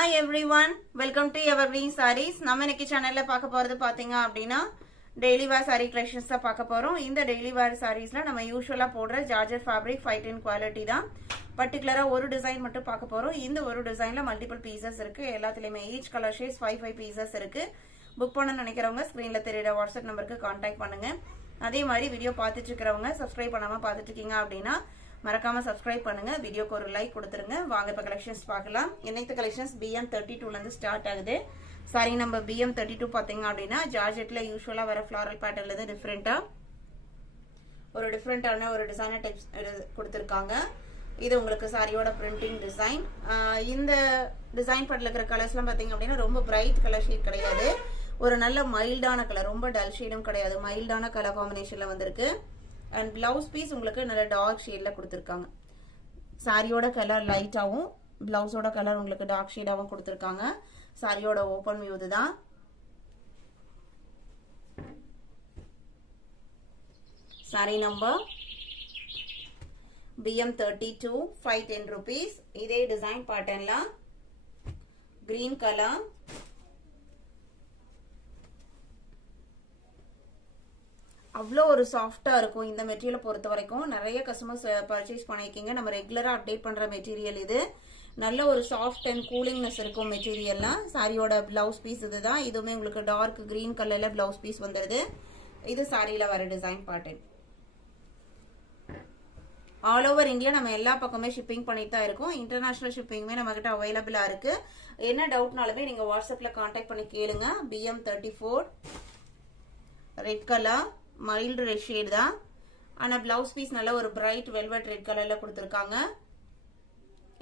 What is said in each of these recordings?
Hi everyone, welcome to Evergreen Sarees. நம்ம இன்னைக்கு சேனல்ல பார்க்க போறது பாத்தீங்க அப்படினா daily wear saree collections தான் பார்க்க போறோம். இந்த daily wear sariesல நம்ம யூசுவலா போடுற ஜார்ஜெட் ஃபேப்ரிக் 510 குவாலிட்டி தான். பர்టిక్యులரா ஒரு டிசைன் மட்டும் பார்க்க போறோம். இந்த ஒரு டிசைன்ல மல்டிபிள் பீசஸ் இருக்கு. எல்லாத்துலயுமே ஈச் கலர் ஷேட்ஸ் 5 பீசஸ் இருக்கு. புக் பண்ணனும்னு நினைக்கிறவங்க ஸ்கிரீன்ல தெரியுற வாட்ஸ்அப் நம்பருக்கு கான்டாக்ட் பண்ணுங்க. அதே மாதிரி வீடியோ பார்த்துட்டு இருக்கறவங்க சப்ஸ்கிரைப் பண்ணாம பார்த்துட்டு இருக்கீங்க அப்படினா மறக்காம சப்ஸ்கிரைப் பண்ணுங்க. வீடியோக்கு ஒரு லைக் கொடுத்துருங்க. வாங்க இப்ப கலெக்ஷன்ஸ் பார்க்கலாம். இன்னைக்கு கலெக்ஷன்ஸ் BM32 ல இருந்து ஸ்டார்ட் ஆகுது. சாரி நம்பர் BM32 பாத்தீங்க அப்படினா ஜார்ஜெட்ல யூசுவலா வர ஃப்ளாரல் பேட்டர்ன்ல இருந்து டிஃபரெண்டா ஒரு டிஃபரெண்டான ஒரு டிசைனர் டைப்ஸ் கொடுத்திருக்காங்க. இது உங்களுக்கு சாரியோட பிரிண்டிங் டிசைன். இந்த டிசைன் பார்ட்ல இருக்கிற கலர்ஸ்லாம் பாத்தீங்க அப்படினா ரொம்ப பிரைட் கலர் ஷேட் கிடையாது. ஒரு நல்ல மைல்டான கலர், ரொம்ப டல் ஷேடும் கிடையாது. மைல்டான கலர் காம்பினேஷன்ல வந்திருக்கு. அண்ட் பிளவுஸ் பீஸ் உங்களுக்கு நல்ல டார்க் ஷேட்ல கொடுத்திருக்காங்க. சாரியோட கலர் லைட்டாவும் பிளவுஸோட கலர் உங்களுக்கு டார்க் ஷேடாவும் கொடுத்திருக்காங்க. சாரியோட ஓபன் வியூ இதுதான். Sorry number BM32 510 rupees. இதே டிசைன் பேட்டர்ன்ல கிரீன் கலர், அவ்வளோ ஒரு சாஃப்டா இருக்கும். இந்த மெட்டீரியலை பொறுத்த வரைக்கும் நிறைய கஸ்டமர்ஸ் பர்ச்சேஸ் பண்ணிருக்கீங்க. நம்ம ரெகுலரா அப்டேட் பண்ற மெட்டீரியல் இது. நல்ல ஒரு சாஃப்ட் அண்ட் கூலிங்னஸ் இருக்கும் மெட்டீரியல்லாம். சாரியோட பிளவுஸ் பீஸ் இதுதான். இதுவுமே உங்களுக்கு டார்க் கிரீன் கலர்ல பிளவுஸ் பீஸ் வந்துருது. இது சாரியில வர design pattern. All over India நம்ம எல்லா பக்கமே ஷிப்பிங் பண்ணிட்டு தான் இருக்கோம். இன்டர்நேஷனல் ஷிப்பிங்குமே நம்ம கிட்ட அவைலபிளா இருக்கு. என்ன டவுட்னாலுமே நீங்க வாட்ஸ்அப்ல கான்டாக்ட் பண்ணி கேளுங்க. BM34 red colour, mild red shade தான். ஆனா பிளவுஸ் பீஸ் நல்ல ஒரு பிரைட் வெல்வெட் ரெட் கலர்ல கொடுத்திருக்காங்க.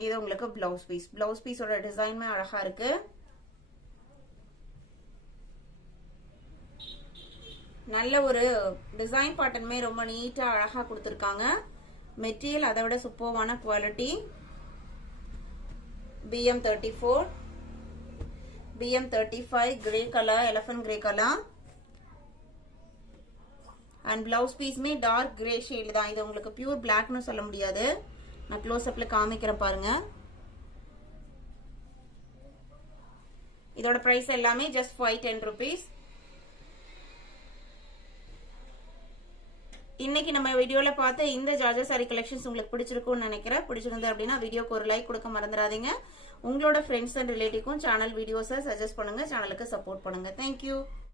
இது உங்களுக்கு பிளவுஸ் பீஸ். பிளவுஸ் பீஸோட டிசைனுமே அழகா இருக்கு. நல்ல ஒரு டிசைன் பேட்டர்னுமே ரொம்ப நீட்டா அழகா கொடுத்திருக்காங்க. மெட்டீரியல் அதை விட சூப்பர்வான quality. BM34 BM35 grey colour, elephant grey colour. And blouse பீஸ்மே டார்க் கிரே ஷேட் தான். இது உங்களுக்கு பியூர் பிளாக்னு சொல்ல முடியாது. நான் க்ளோஸ் அப்ல காமிக்கிறேன் பாருங்க. இதோட பிரைஸ் எல்லாமே ஜஸ்ட் 510 rupees. இன்னைக்கு நம்ம வீடியோல பார்த்த இந்த ஜார்ஜெட் சாரி கலெக்ஷன்ஸ் உங்களுக்கு பிடிச்சிருக்கும்னு நினைக்கிறேன். பிடிச்சிருந்தது அப்படின்னா வீடியோக்கு ஒரு லைக் கொடுக்க மறந்துடாதீங்க. உங்களோட ஃப்ரெண்ட்ஸ் அண்ட் ரிலேட்டிவ்க்கும் சேனல் வீடியோஸை சஜஸ்ட் பண்ணுங்க. சேனலுக்கு சப்போர்ட் பண்ணுங்க. தேங்க்யூ.